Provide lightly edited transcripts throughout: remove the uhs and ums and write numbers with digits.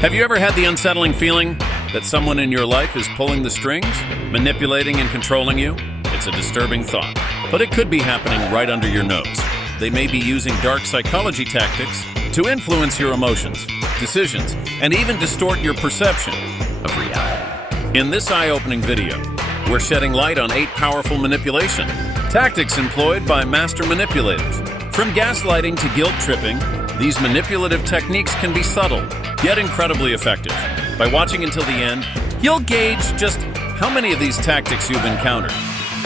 Have you ever had the unsettling feeling that someone in your life is pulling the strings, manipulating and controlling you? It's a disturbing thought, but it could be happening right under your nose. They may be using dark psychology tactics to influence your emotions, decisions, and even distort your perception of reality. In this eye-opening video, we're shedding light on 8 powerful manipulation tactics employed by master manipulators. From gaslighting to guilt tripping, these manipulative techniques can be subtle, yet incredibly effective. By watching until the end, you'll gauge just how many of these tactics you've encountered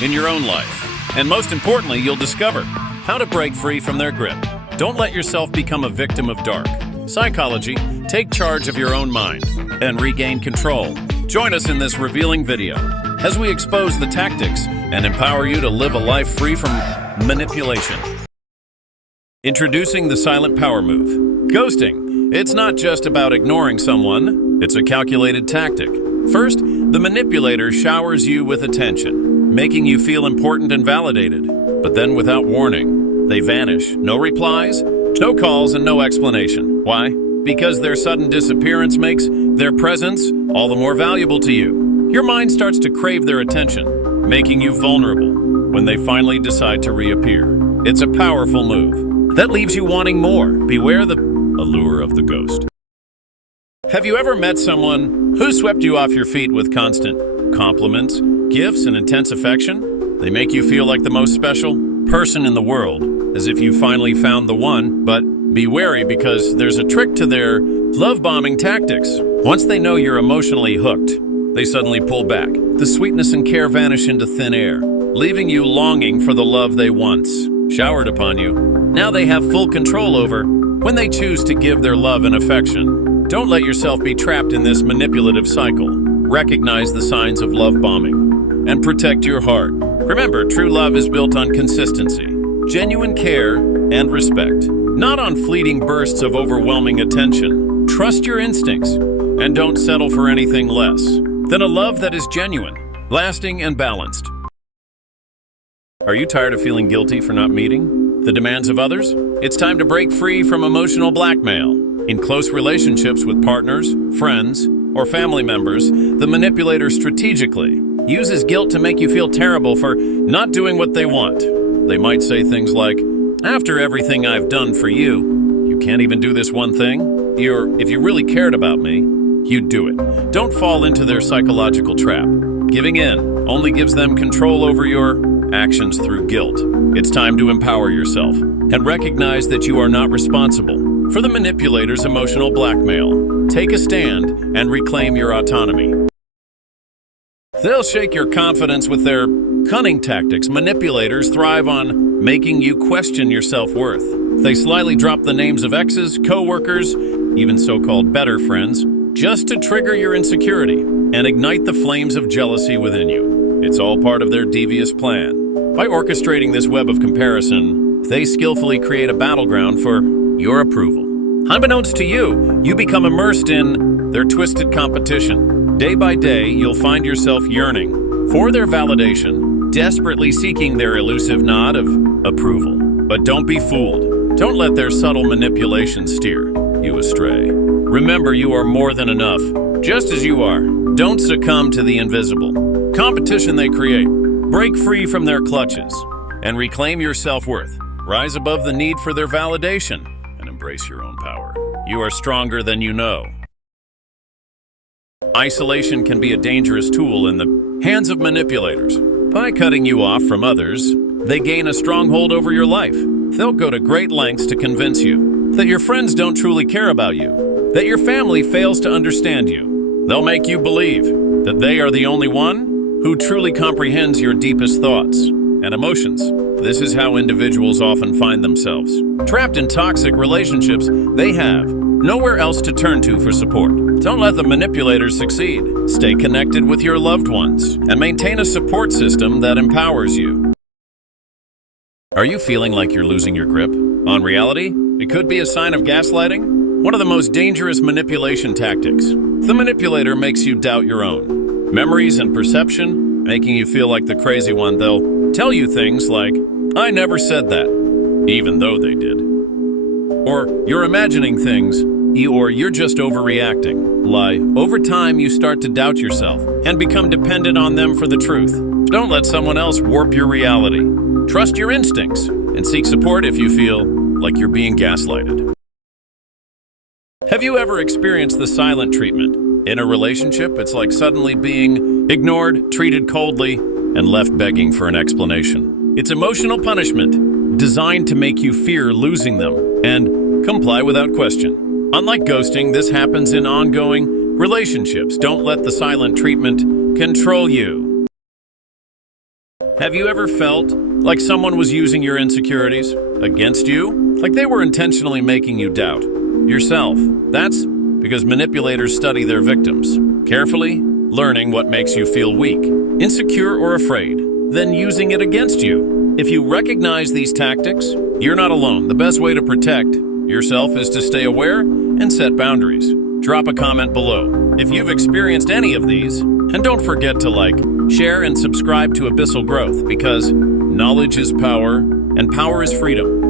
in your own life. And most importantly, you'll discover how to break free from their grip. Don't let yourself become a victim of dark psychology. Take charge of your own mind and regain control. Join us in this revealing video as we expose the tactics and empower you to live a life free from manipulation. Introducing the silent power move. Ghosting. It's not just about ignoring someone, it's a calculated tactic. First, the manipulator showers you with attention, making you feel important and validated. But then without warning, they vanish. No replies, no calls, and no explanation. Why? Because their sudden disappearance makes their presence all the more valuable to you. Your mind starts to crave their attention, making you vulnerable when they finally decide to reappear. It's a powerful move that leaves you wanting more. Beware the allure of the ghost. Have you ever met someone who swept you off your feet with constant compliments, gifts, and intense affection? They make you feel like the most special person in the world, as if you finally found the one, but be wary because there's a trick to their love-bombing tactics. Once they know you're emotionally hooked, they suddenly pull back. The sweetness and care vanish into thin air, leaving you longing for the love they once showered upon you. Now they have full control over when they choose to give their love and affection. Don't let yourself be trapped in this manipulative cycle. Recognize the signs of love bombing and protect your heart. Remember, true love is built on consistency, genuine care, and respect, not on fleeting bursts of overwhelming attention. Trust your instincts and don't settle for anything less than a love that is genuine, lasting, and balanced. Are you tired of feeling guilty for not meeting the demands of others? It's time to break free from emotional blackmail. In close relationships with partners, friends, or family members, the manipulator strategically uses guilt to make you feel terrible for not doing what they want. They might say things like, "After everything I've done for you, you can't even do this one thing? If you really cared about me, you'd do it." Don't fall into their psychological trap. Giving in only gives them control over your actions through guilt. It's time to empower yourself and recognize that you are not responsible for the manipulator's emotional blackmail. Take a stand and reclaim your autonomy. They'll shake your confidence with their cunning tactics. Manipulators thrive on making you question your self-worth. They slyly drop the names of exes, co-workers, even so-called better friends, just to trigger your insecurity and ignite the flames of jealousy within you. It's all part of their devious plan. By orchestrating this web of comparison, they skillfully create a battleground for your approval. Unbeknownst to you, you become immersed in their twisted competition. Day by day, you'll find yourself yearning for their validation, desperately seeking their elusive nod of approval. But don't be fooled. Don't let their subtle manipulation steer you astray. Remember, you are more than enough, just as you are. Don't succumb to the invisible competition they create. Break free from their clutches and reclaim your self-worth. Rise above the need for their validation and embrace your own power. You are stronger than you know. Isolation can be a dangerous tool in the hands of manipulators. By cutting you off from others, they gain a stronghold over your life. They'll go to great lengths to convince you that your friends don't truly care about you, that your family fails to understand you. They'll make you believe that they are the only one who truly comprehends your deepest thoughts and emotions. This is how individuals often find themselves trapped in toxic relationships. They have nowhere else to turn to for support. Don't let the manipulators succeed. Stay connected with your loved ones and maintain a support system that empowers you. Are you feeling like you're losing your grip on reality? It could be a sign of gaslighting, one of the most dangerous manipulation tactics. The manipulator makes you doubt your own memories and perception, making you feel like the crazy one. They'll tell you things like, "I never said that," even though they did. Or you're imagining things or you're just overreacting lie. Over time, you start to doubt yourself and become dependent on them for the truth. Don't let someone else warp your reality. Trust your instincts and seek support if you feel like you're being gaslighted. Have you ever experienced the silent treatment? In a relationship, it's like suddenly being ignored, treated coldly, and left begging for an explanation. It's emotional punishment designed to make you fear losing them and comply without question. Unlike ghosting, this happens in ongoing relationships. Don't let the silent treatment control you. Have you ever felt like someone was using your insecurities against you? Like they were intentionally making you doubt yourself? That's because manipulators study their victims, carefully learning what makes you feel weak, insecure, or afraid, then using it against you. If you recognize these tactics, you're not alone. The best way to protect yourself is to stay aware and set boundaries. Drop a comment below if you've experienced any of these, and don't forget to like, share, and subscribe to Abyssal Growth, because knowledge is power, and power is freedom.